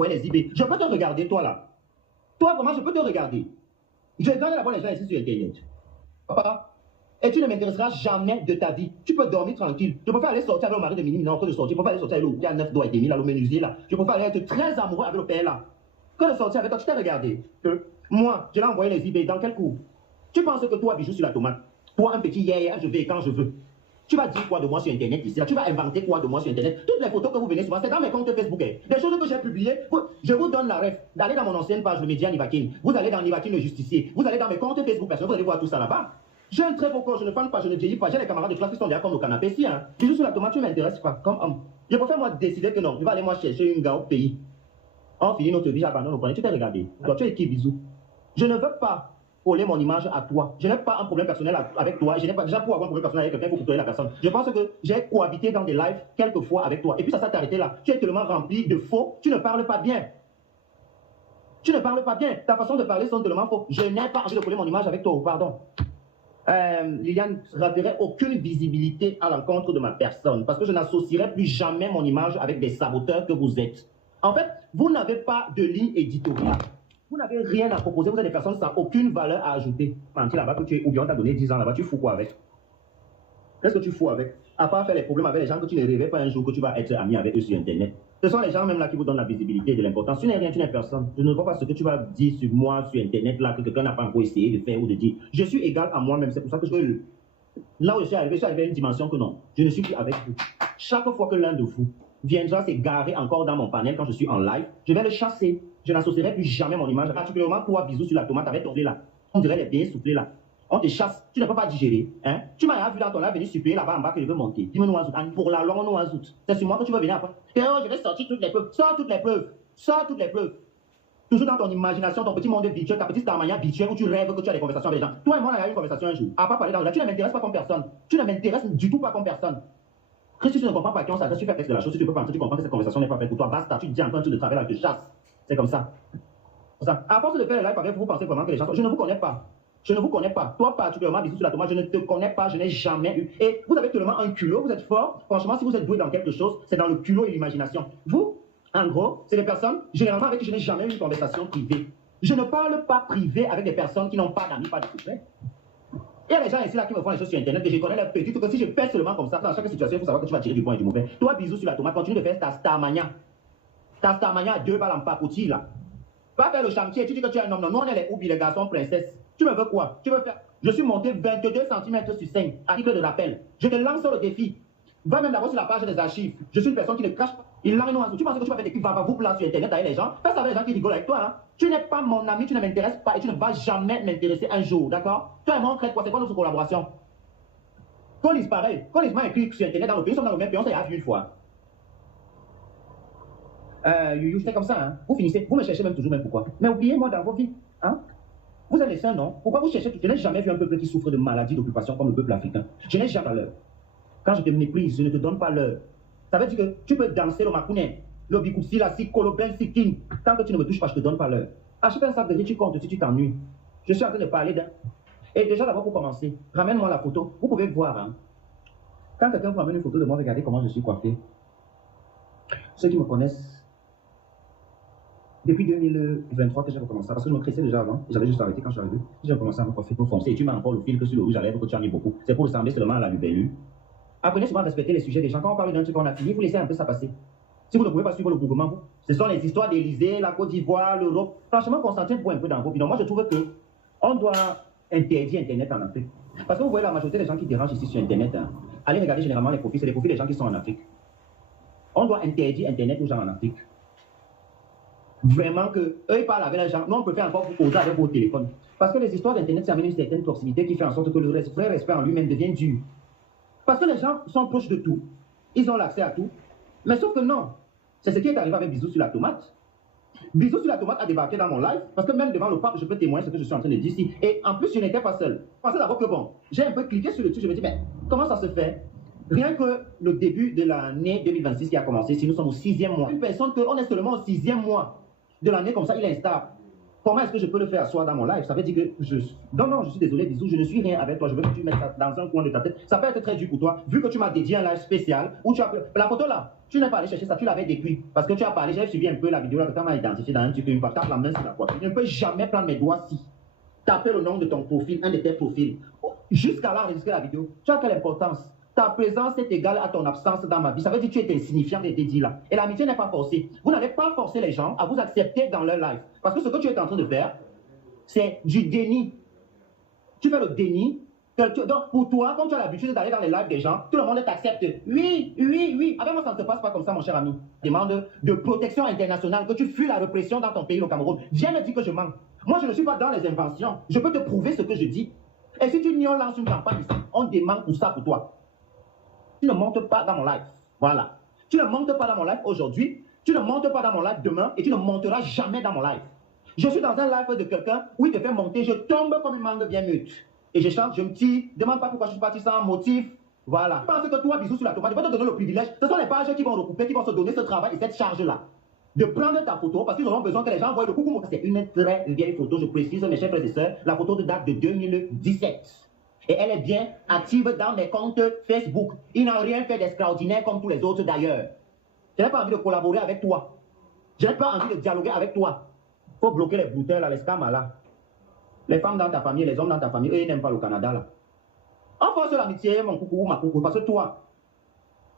envoyer les IB. Je peux te regarder, toi là. Toi, comment je peux te regarder? Je donne d'abord les gens ici sur Internet. Papa, et tu ne m'intéresseras jamais de ta vie. Tu peux dormir tranquille. Je préfère aller sortir avec le mari de Mini, non, que de sortir. Je préfère aller sortir avec l'eau. Il y a 9 doigts et demi, là, le menuisier, là. Je préfère aller être très amoureux avec le père, là. Que de sortir avec toi. Tu t'es regardé que moi, je l'ai envoyé les IB. Dans quel cours? Tu penses que toi, bijou sur la tomate, toi, un petit hier, je vais quand je veux. Tu vas dire quoi de moi sur Internet ici là? Tu vas inventer quoi de moi sur Internet? Toutes les photos que vous venez souvent, c'est dans mes comptes Facebook. Des choses que j'ai publiées. Je vous donne la ref. D'aller dans mon ancienne page, le média Nivakin. Vous allez dans Nivakin le justicier. Vous allez dans mes comptes Facebook personnels. Vous allez voir tout ça là-bas. J'ai un très beau corps, je ne parle pas, je ne vieillis pas. J'ai des camarades de classe qui sont derrière comme au canapé ici. Hein. Bijou sur la tomate, tu ne m'intéresses pas comme homme. Je préfère moi décider que non. Je vais aller moi chercher une gars au pays. On finit notre vie, j'abandonne au point. Tu t'es regardé. Alors tu es qui, bisou? Je ne veux pas coller mon image à toi. Je n'ai pas un problème personnel avec toi. Je n'ai pas déjà pour avoir un problème personnel avec quelqu'un, il faut contrôler la personne. Je pense que j'ai cohabité dans des lives quelques fois avec toi. Et puis ça s'est arrêté là. Tu es tellement rempli de faux. Tu ne parles pas bien. Tu ne parles pas bien. Ta façon de parler sont tellement faux. Je n'ai pas envie de coller mon image avec toi. Pardon. Liliane ne raterait aucune visibilité à l'encontre de ma personne. Parce que je n'associerai plus jamais mon image avec des saboteurs que vous êtes. En fait, vous n'avez pas de ligne éditoriale. Vous n'avez rien à proposer, vous êtes des personnes sans aucune valeur à ajouter. Mentir là-bas que tu es, ou bien on t'a donné 10 ans là-bas, tu fous quoi avec? Qu'est-ce que tu fous avec? À part faire les problèmes avec les gens que tu ne rêvais pas un jour que tu vas être ami avec eux sur Internet. Ce sont les gens même là qui vous donnent la visibilité et de l'importance. Tu n'es rien, tu n'es personne. Je ne vois pas ce que tu vas dire sur moi, sur Internet là, que quelqu'un n'a pas encore essayé de faire ou de dire. Je suis égal à moi-même, c'est pour ça que là où je suis arrivé à une dimension que non, je ne suis plus avec vous. Chaque fois que l'un de vous viendra s'égarer encore dans mon panel quand je suis en live, je vais le chasser. Je n'associerai plus jamais mon image, particulièrement toi, bisous sur la tomate avec ton lait là. On dirait les bien soufflés là. On te chasse, tu ne peux pas digérer. Hein? Tu m'as vu dans ton live venir supplier là-bas en bas que je veux monter. Dis-moi nous azout. Pour la loi, nous azout. C'est sur moi que tu veux venir après. Et oh, je vais sortir toutes les preuves. Sors toutes les preuves. Sors toutes les preuves. Toujours dans ton imagination, ton petit monde virtuel, ta petite starmania virtuelle où tu rêves que tu as des conversations avec les gens. Toi et moi, on a eu une conversation un jour. À pas parler dans là, tu ne m'intéresses pas comme personne. Tu ne m'intéresses du tout pas comme personne. Si tu ne comprends pas qui on s'adresse, tu fais texte de la chose, si tu peux pas entrer, tu comprends que cette conversation n'est pas faite pour toi. Basta, tu te dis en train de travail là, je te chasse. C'est comme ça. À force de faire le live avec vous, pensez vraiment que les gens sont... Je ne vous connais pas. Je ne vous connais pas. Toi, particulièrement, bisous sur la tomate, je ne te connais pas, je n'ai jamais eu. Et vous avez tellement un culot, vous êtes fort. Franchement, si vous êtes doué dans quelque chose, c'est dans le culot et l'imagination. Vous, en gros, c'est des personnes, généralement, avec qui je n'ai jamais eu une conversation privée. Je ne parle pas privé avec des personnes qui n'ont pas d'amis, pas de secret. Il y a des gens ici là qui me font les choses sur Internet et je connais leurs petites que si je pèse seulement comme ça, dans chaque situation, il faut savoir que tu vas tirer du bon et du mauvais. Toi, bisous sur la tomate, continue de faire ta starmania. Ta starmania à 2 balles en papoutis là. Va faire le chantier, tu dis que tu es un homme. Non, nous on est les oublis, les garçons princesses. Tu me veux quoi? Tu veux faire? Je suis monté 22 cm sur 5, article de rappel. Je te lance sur le défi. Va même d'abord sur la page des archives. Je suis une personne qui ne crache pas. Il l'a rien. Tu penses que tu vas faire des cubes, va vous placer sur Internet avec les gens? Fais ça avec les gens qui rigolent avec toi. Hein? Tu n'es pas mon ami, tu ne m'intéresses pas et tu ne vas jamais m'intéresser un jour, d'accord? Toi et moi, on crée quoi? C'est quoi notre collaboration? Colis, pareil. Colis m'a écrit sur Internet dans le pays, nous sommes dans le même pays, on s'est vu une fois. C'est comme ça, hein? Vous finissez, vous me cherchez même toujours, même pourquoi? Mais oubliez-moi dans vos vies, hein? Vous êtes les saints, non? Pourquoi vous cherchez? Je n'ai jamais vu un peuple qui souffre de maladies d'occupation comme le peuple africain. Je n'ai jamais l'heure. Quand je te méprise, je ne te donne pas l'heure. Ça veut dire que tu peux danser le makounen, le bikoussi, la si, kolobin, si, king. Tant que tu ne me touches pas, je ne te donne pas l'heure. Achète un sac de riz, tu comptes si tu t'ennuies. Je suis en train de parler d'un. Et déjà d'abord pour commencer, ramène-moi la photo. Vous pouvez voir, hein? Quand quelqu'un vous ramène une photo de moi, regardez comment je suis coiffé. Ceux qui me connaissent, depuis 2023 que j'ai recommencé, parce que je me crissais déjà avant, j'avais juste arrêté quand je suis arrivé. J'ai commencé à me coiffer pour foncer. Et tu m'as encore le fil que sur le rouge à lèvres que tu en as beaucoup. C'est pour ressembler seulement à la Lubellu. Apprenez souvent à respecter les sujets des gens. Quand on parle d'un truc qu'on a fini, vous laissez un peu ça passer. Si vous ne pouvez pas suivre le mouvement, vous, ce sont les histoires d'Élysée, la Côte d'Ivoire, l'Europe. Franchement, concentrez-vous un peu dans vos opinions. Moi, je trouve que on doit interdire Internet en Afrique. Parce que vous voyez la majorité des gens qui dérangent ici sur Internet, hein, allez regarder généralement les profils, c'est les profils des gens qui sont en Afrique. On doit interdire Internet aux gens en Afrique. Vraiment que eux ils parlent avec les gens. Nous on peut faire encore pour causer avec vos téléphones. Parce que les histoires d'internet ça amène une certaine proximité qui fait en sorte que le vrai respect en lui-même devient dur. Parce que les gens sont proches de tout. Ils ont l'accès à tout. Mais sauf que non. C'est ce qui est arrivé avec Bisous sur la tomate. Bisous sur la tomate a débarqué dans mon live. Parce que même devant le pape, je peux témoigner ce que je suis en train de dire ici. Et en plus, je n'étais pas seul. Je pensais d'abord que bon, j'ai un peu cliqué sur le truc. Je me dis, mais comment ça se fait? Rien que le début de l'année 2026 qui a commencé, si nous sommes au 6e mois. Une personne qu'on est seulement au 6e mois de l'année comme ça, il est instable. Comment est-ce que je peux le faire asseoir dans mon live? Ça veut dire que je... Non, je suis désolé, Bisous, je ne suis rien avec toi. Je veux que tu mettes ça dans un coin de ta tête. Ça peut être très dur pour toi, vu que tu m'as dédié un live spécial où tu as... La photo là, Tu n'es pas allé chercher ça, tu l'avais décuit. Parce que tu as parlé, j'ai suivi un peu la vidéo là, que quand m'a identifié dans un truc, une fois, tape la main sur la poitrine. Je ne peux jamais prendre mes doigts si. Taper le nom de ton profil, un de tes profils. Jusqu'à là, enregistrer la vidéo. Tu as quelle importance? Ta présence est égale à ton absence dans ma vie. Ça veut dire que tu es insignifiant et dit là. Et l'amitié n'est pas forcée. Vous n'avez pas forcé les gens à vous accepter dans leur life. Parce que ce que tu es en train de faire, c'est du déni. Tu fais le déni. Donc, pour toi, comme tu as l'habitude d'aller dans les lives des gens, tout le monde t'accepte. Oui, oui, oui. Avec moi, ça ne se passe pas comme ça, mon cher ami. Demande de protection internationale, que tu fuis la répression dans ton pays, le Cameroun. Viens me dire que je mens. Moi, je ne suis pas dans les inventions. Je peux te prouver ce que je dis. Et si tu n'y lances une campagne ici, on demande pour ça pour toi. Tu ne montes pas dans mon live. Voilà. Tu ne montes pas dans mon live aujourd'hui. Tu ne montes pas dans mon live demain. Et tu ne monteras jamais dans mon live. Je suis dans un live de quelqu'un où il te fait monter. Je tombe comme une mangue bien mûre. Et je chante, je me tire, demande pas pourquoi je suis parti sans motif. Voilà. Je pense que toi, bisous sur la tomate, je vais te donner le privilège. Ce sont les pages qui vont recouper, qui vont se donner ce travail et cette charge-là. De prendre ta photo, parce qu'ils auront besoin que les gens voient le coucou. C'est une très vieille photo, je précise, mes chers frères et sœurs. La photo date de 2017. Et elle est bien active dans mes comptes Facebook. Ils n'ont rien fait d'extraordinaire comme tous les autres d'ailleurs. Je n'ai pas envie de collaborer avec toi. Je n'ai pas envie de dialoguer avec toi. Il faut bloquer les bouteilles là, les scams là. Les femmes dans ta famille, les hommes dans ta famille, eux, ils n'aiment pas le Canada, là. On force l'amitié, mon coucou, ma coucou, parce que toi,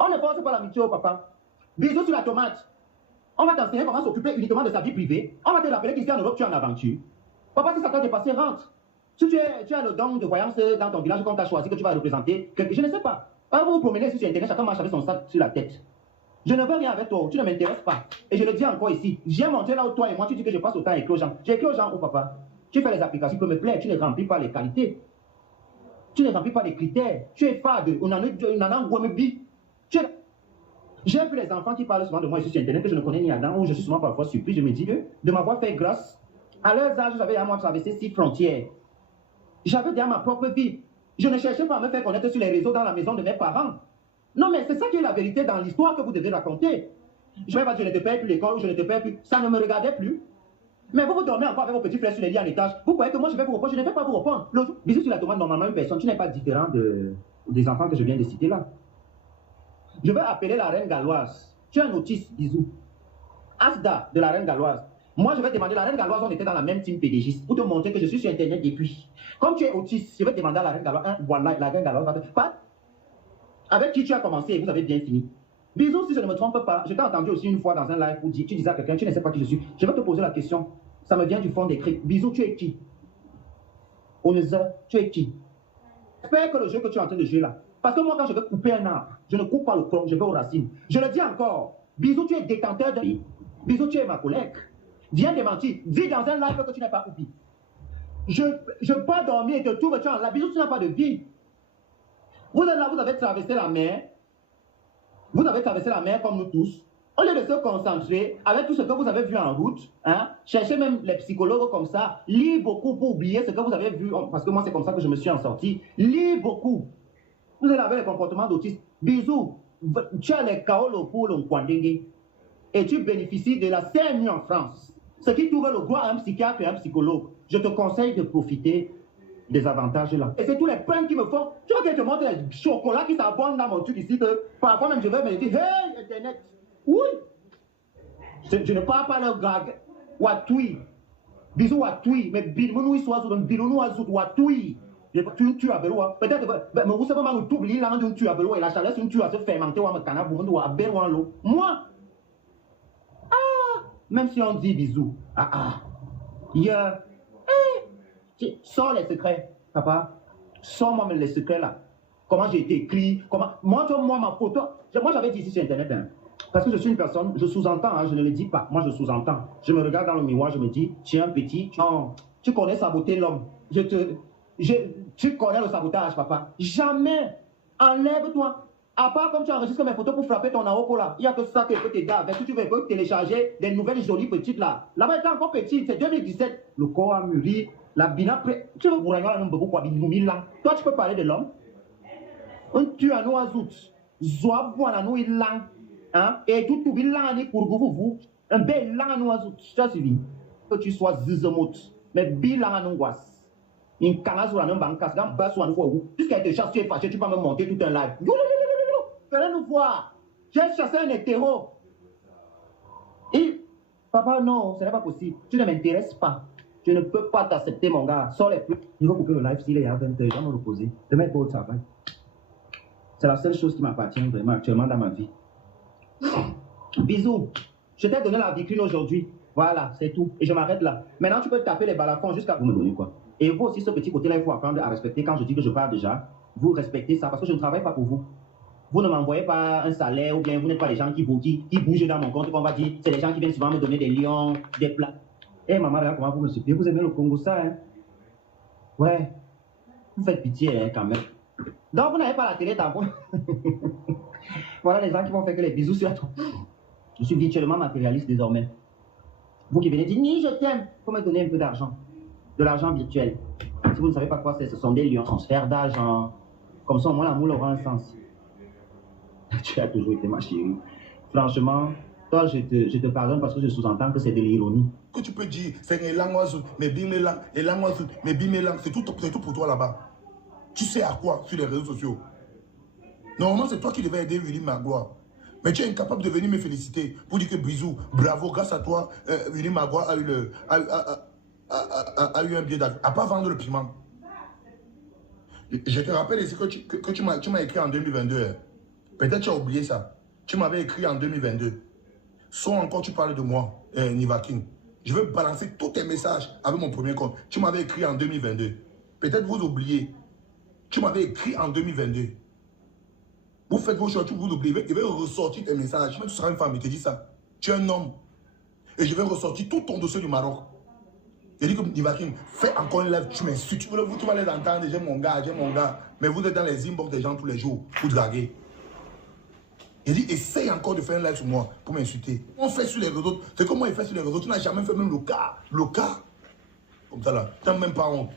on ne force pas l'amitié au papa. Bisous sur la tomate. On va t'enseigner comment s'occuper uniquement de sa vie privée. On va te rappeler qu'ici en Europe, tu es en aventure. Papa, si ça t'a dépassé, rentre. Si tu as le don de voyance dans ton village qu'on t'a choisi, que tu vas représenter, je ne sais pas. Vous vous promenez sur Internet, chacun marche avec son sac sur la tête. Je ne veux rien avec toi, tu ne m'intéresses pas. Et je le dis encore ici, viens monter là où toi et moi, tu dis que je passe autant écrit aux gens. J'ai écrit aux gens, oh papa. Tu fais les applications qui peuvent me plaire, tu ne remplis pas les qualités. Tu ne remplis pas les critères. Tu es fade, on en a un gourmet. J'ai vu les enfants qui parlent souvent de moi ici sur Internet que je ne connais ni Adam, où je suis souvent parfois surpris. Je me dis que de m'avoir fait grâce, à leurs âges, j'avais à moi traversé 6 frontières. J'avais déjà ma propre vie. Je ne cherchais pas à me faire connaître sur les réseaux dans la maison de mes parents. Non, mais c'est ça qui est la vérité dans l'histoire que vous devez raconter. Je ne vais pas dire je ne te paye plus l'école, je ne te paye plus. Ça ne me regardait plus. Mais vous dormez encore avec vos petits frères sur les lits en étage. Vous croyez que moi je vais vous répondre? Je ne vais pas vous répondre. Bisous sur la tomate, normalement une personne, tu n'es pas différent des enfants que je viens de citer là. Je vais appeler la reine galloise. Tu es un autiste, bisous. Asda de la reine galloise. Moi je vais demander, la reine galloise, on était dans la même team PDG pour te montrer que je suis sur Internet depuis. Comme tu es autiste, je vais demander à la reine galloise, voilà, la reine galloise va te... Pas avec qui tu as commencé et vous avez bien fini. Bisous, si je ne me trompe pas, je t'ai entendu aussi une fois dans un live où tu disais à quelqu'un, tu ne sais pas qui je suis. Je vais te poser la question, ça me vient du fond des cris. Bisous, tu es qui? Oneza, tu es qui? J'espère que le jeu que tu es en train de jouer là, parce que moi quand je vais couper un arbre, je ne coupe pas le tronc, je vais aux racines. Je le dis encore, bisous, tu es détenteur de vie. Bisous, tu es ma collègue. Viens démentir, dis dans un live que tu n'as pas oublié. Je peux pas dormir et te trouve, tu es en là. Bisous, tu n'as pas de vie. Vous êtes là, vous avez traversé la mer. Vous avez traversé la mer comme nous tous. Au lieu de se concentrer avec tout ce que vous avez vu en route, hein, cherchez même les psychologues comme ça, lisez beaucoup pour oublier ce que vous avez vu, parce que moi c'est comme ça que je me suis en sorti. Lisez beaucoup. Vous êtes avec les comportements d'autisme. Bisous. Tu as les kaolo pour le Nkwandengue et tu bénéficies de la CMU en France. Ce qui trouve le droit à un psychiatre et un psychologue. Je te conseille de profiter des avantages là. Et c'est tous les pains qui me font. Tu vois qu'elle te montre les chocolats qui s'abondent dans mon truc ici, que parfois même je vais me dire, hey, Internet. Oui. Je ne parle pas leur gag. Watui. Bisous Watui. Mais Bilmounou soit sur un Bilmounou azout Watui. Tu as besoin. Peut-être, mais vous savez, nous t'oubliez là, tu as besoin. Et la chaleur, tu as se fermenter ou à me canard, vous doit besoin l'eau. Moi. Ah. Même si on dit bisous. Ah ah. Yeah. Sors les secrets, papa. Sors-moi les secrets là. Comment j'ai été écrit, comment... Montre-moi ma photo. Moi j'avais dit ici sur Internet, hein, parce que je suis une personne, je sous-entends, hein, je ne le dis pas. Moi je sous-entends. Je me regarde dans le miroir, je me dis, tu es un petit, tu connais saboter l'homme. Tu connais le sabotage, papa. Jamais. Enlève-toi. À part comme tu enregistres mes photos pour frapper ton aoko là, il n'y a que ça qui peut t'aider avec. Si tu veux télécharger des nouvelles jolies petites là. Là-bas, t'es encore petit, c'est 2017. Le corps a mûri, la bina près. Tu veux vous regarder un peu quoi, là. Toi, tu peux parler de l'homme. Tu as nous azout. Zoa boana nous il lang. Hein? Et tout bilan pour vous. Un bel lang nous azout. Ça suffit. Que tu sois zizemot. Mais bilan nous was. Une canne sur la banque, dans bas sur un fois. Puisqu'elle te chasse, tu es fâché, tu peux me monter tout un live. Fais-le nous voir. J'ai chassé un hétéro. Et, papa, non, ce n'est pas possible. Tu ne m'intéresses pas. Je ne peux pas t'accepter, mon gars. Sors les plus. Il va couper le live s'il est à 20h. Je vais me reposer. Demain, il faut au travail. C'est la seule chose qui m'appartient vraiment actuellement dans ma vie. Bisous. Je t'ai donné la vitrine aujourd'hui. Voilà, c'est tout. Et je m'arrête là. Maintenant, tu peux taper les balafons jusqu'à vous me donner quoi. Et vous aussi, ce petit côté-là, il faut apprendre à respecter. Quand je dis que je pars déjà, vous respectez ça parce que je ne travaille pas pour vous. Vous ne m'envoyez pas un salaire ou bien vous n'êtes pas les gens qui bougent dans mon compte. On va dire, c'est les gens qui viennent souvent me donner des lions, des plats. Eh maman, regarde comment vous me suppliez. Vous aimez le Congo, ça, hein? Ouais. Vous faites pitié, hein, quand même. Donc, vous n'avez pas la télé tampon. Voilà les gens qui vont faire que les bisous sur toi. Je suis virtuellement matérialiste désormais. Vous qui venez dire, ni je t'aime, il faut me donner un peu d'argent. De l'argent virtuel. Si vous ne savez pas quoi c'est, ce sont des lions, transfert d'argent. Comme ça, au moins l'amour aura un sens. Tu as toujours été ma chérie. Franchement, toi, je te pardonne parce que je sous-entends que c'est de l'ironie. Que tu peux dire, c'est une langue, mais bimelang, et langue, mais bimelang, c'est tout pour toi là-bas. Tu sais à quoi sur les réseaux sociaux? Normalement, c'est toi qui devais aider Willy Magloire. Mais tu es incapable de venir me féliciter pour dire que bisous, bravo, grâce à toi, Willy Magloire a eu un billet d'avion. À pas vendre le piment. Je te rappelle ici que tu m'as écrit en 2022. Hein. Peut-être tu as oublié ça. Tu m'avais écrit en 2022. Soit encore tu parles de moi, Nivakin. Je veux balancer tous tes messages avec mon premier compte. Tu m'avais écrit en 2022. Peut-être vous oubliez. Tu m'avais écrit en 2022. Vous faites vos choses, vous oubliez. Je vais ressortir tes messages. Même tu seras une femme, il te dit ça. Tu es un homme. Et je vais ressortir tout ton dossier du Maroc. Je dis que Nivakin, fais encore une live, tu m'insultes. Tu vas les entendre, j'aime mon gars. Mais vous êtes dans les inbox des gens tous les jours. Vous draguez. Il dit, essaye encore de faire un live sur moi pour m'insulter. On fait sur les réseaux. C'est comme moi, il fait sur les réseaux. Tu n'as jamais fait même le cas. Comme ça là. Tu n'as même pas honte.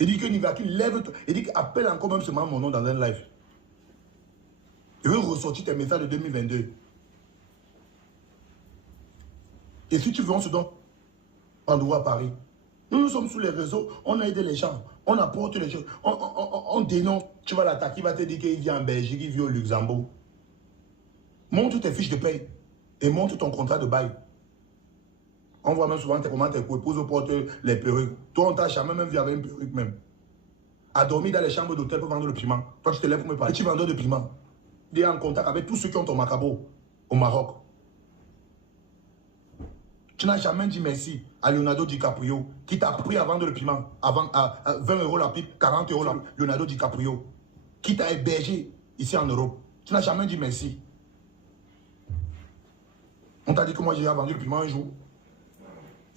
Il dit que Nivakin, lève-toi. Il dit qu'appelle encore même seulement mon nom dans un live. Je veux ressortir tes messages de 2022. Et si tu veux, on se donne endroit à Paris. Nous sommes sur les réseaux, on a aidé les gens, on apporte les choses, on dénonce. Tu vas l'attaquer, il va te dire qu'il vient en Belgique, il vit au Luxembourg. Montre tes fiches de paye et montre ton contrat de bail. On voit même souvent comment tes épouses portent les perruques. Toi, on t'a jamais même vu avec une perruque même. À dormir dans les chambres d'hôtel pour vendre le piment. Toi, tu te lèves pour me parler. Tu vendeur de piment. Il est en contact avec tous ceux qui ont ton macabo au Maroc. Tu n'as jamais dit merci à Leonardo DiCaprio qui t'a appris à vendre le piment à 20 € la pipe, 40 € la pipe. Leonardo DiCaprio qui t'a hébergé ici en Europe. Tu n'as jamais dit merci. On t'a dit que moi j'ai vendu le piment un jour.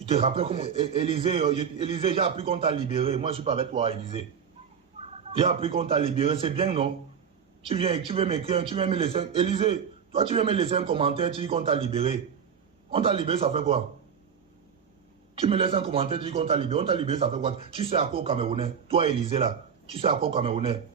Tu te rappelles comment Élysée, j'ai appris qu'on t'a libéré. Moi je suis pas avec toi, Élysée. J'ai appris qu'on t'a libéré. C'est bien, non? Tu veux m'écrire, tu viens me laisser. Élysée, toi tu viens me laisser un commentaire, tu dis qu'on t'a libéré. On t'a libéré, ça fait quoi? Tu me laisses un commentaire, tu dis qu'on t'a libéré. On t'a libéré, ça fait quoi? Tu sais à quoi au Camerounais? Toi, Élysée, là, tu sais à quoi au Camerounais?